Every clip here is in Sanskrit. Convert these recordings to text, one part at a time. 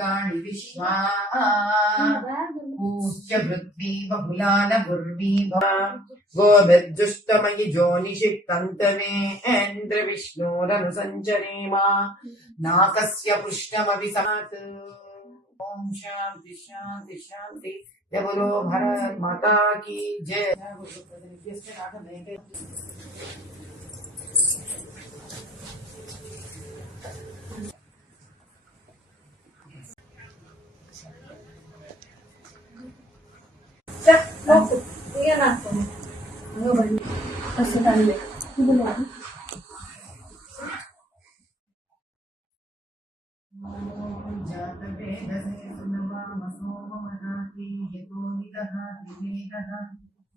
दुर्गाणि विश्वा पूज्य पृथ्वी बहुलान गुर्वी गोभिर्जुष्टमयि जोनिषिक्तन्तवेन्द्र विष्णोरनुसञ्चरेमा नाकस्य पुष्णमभिसात्। ओम शांति शांति शांति। जय बोलो भारत माता की जय।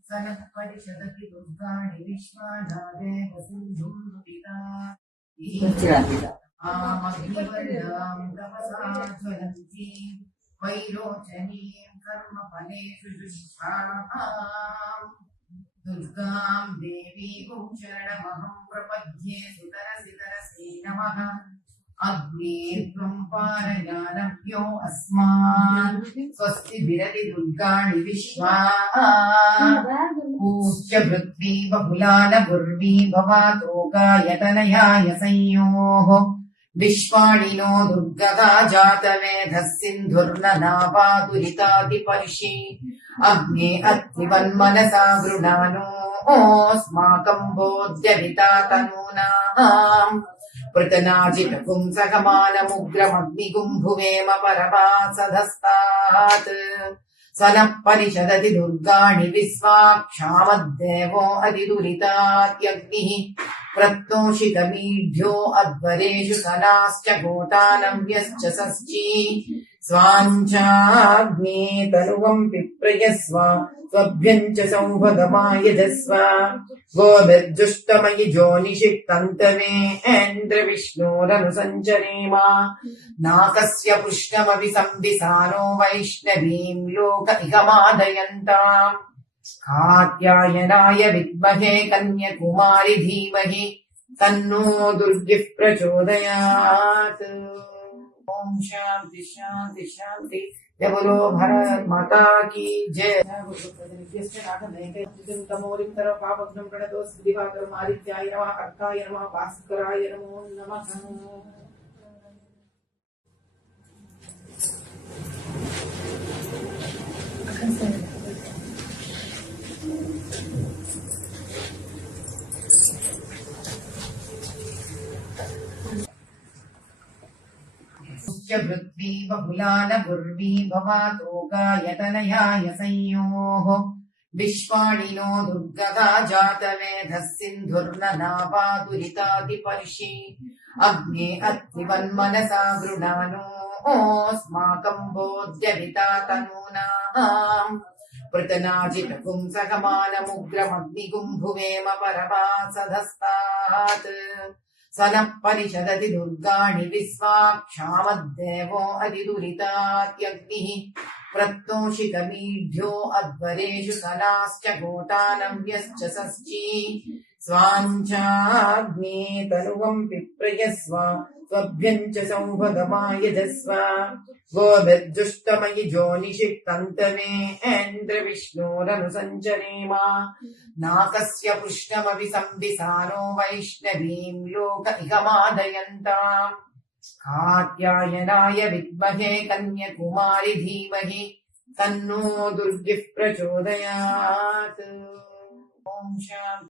सनः परिषदति दुर्गाणि विश्वानादेव सिन्धुं दुरिता आमग्निवर्धां तपसा ज्वलन्ती वैरोचनीं कर्मफलेषु जुष्टाम् दुर्गां देवीं शरणमहं प्रपद्ये सुतरसि तरसे नमः। अग्निर्त्वं पारयानभ्यो अस्मान् स्वस्ति विरति दुर्गाणि विश्वा पूज्य पृथ्वी बहुलान गुर्वी भवातोकायतनयाय संयोः विश्वाणिनो दुर्गता जातवेधः सिन्धुर्न नावादुरितादिपर्षि अग्ने अत्रिवन्मनसा गृणानोऽस्माकं बोध्यविता तनूनाम् पृतनाजितपुंसकमानमुग्रमग्निगुम्भुवेम परमासधस्तात् सनः परिषदति दुर्गाणि विश्वाक्षामद्देवो अधिदुरितात्यग्निः प्रत्नोषितमीढ्यो अध्वरेषु सनाश्च घोटानव्यश्च षष्ठी स्वाञ्चाग्ने तनुवं पिप्रयस्व स्वभ्यं च सौभगमायजस्व गोभिर्जुष्टमयि जोनिषिक्तन्तवेन्द्र विष्णोरनुसञ्चरेमा नाकस्य पुष्णमभि संविसानो वैष्णवीं लोक इहमादयन्ताम् कात्यायनाय विद्महे कन्याकुमारि धीमहि तन्नो दुर्गिः प्रचोदयात्। ओम शांति शांति शांति। जय बोलो भारत माता की जय। पापघ्नं प्रणतोऽस दिवाकरम् आदित्याय नमः अर्काय नमः भास्कराय नमो नमः। पृथ्वी बहुलान गुर्वी भवातोकायतनयाय संयोः विश्वाणिनो दुर्गता जातवेधः सिन्धुर्न नावादुरितादिपर्षि अग्ने अत्रिवन्मनसा गृणानोऽस्माकं बोध्यविता तनूनाम् पृतनाजितपुंसकमानमुग्रमग्निगुम्भुवेम परमासधस्तात् सनः परिषदति दुर्गाणि विश्वाक्षामद्देवो अधिदुरितात्यग्निः प्रत्नोषितमीढ्यो अध्वरेषु सनाश्च घोटानव्यश्च षष्ठी स्वाञ्चाग्ने तनुवं पिप्रयस्व स्वभ्यं च सौभगमायजस्व गोभिर्जुष्टमयि जोनिषिक्तन्तवेन्द्र विष्णोरनुसञ्चरेमा नाकस्य पुष्णमभि संविसानो वैष्णवीं लोक इहमादयन्ताम् कात्यायनाय विद्महे कन्याकुमारि धीमहि तन्नो दुर्गिः प्रचोदयात्। ओम शांति।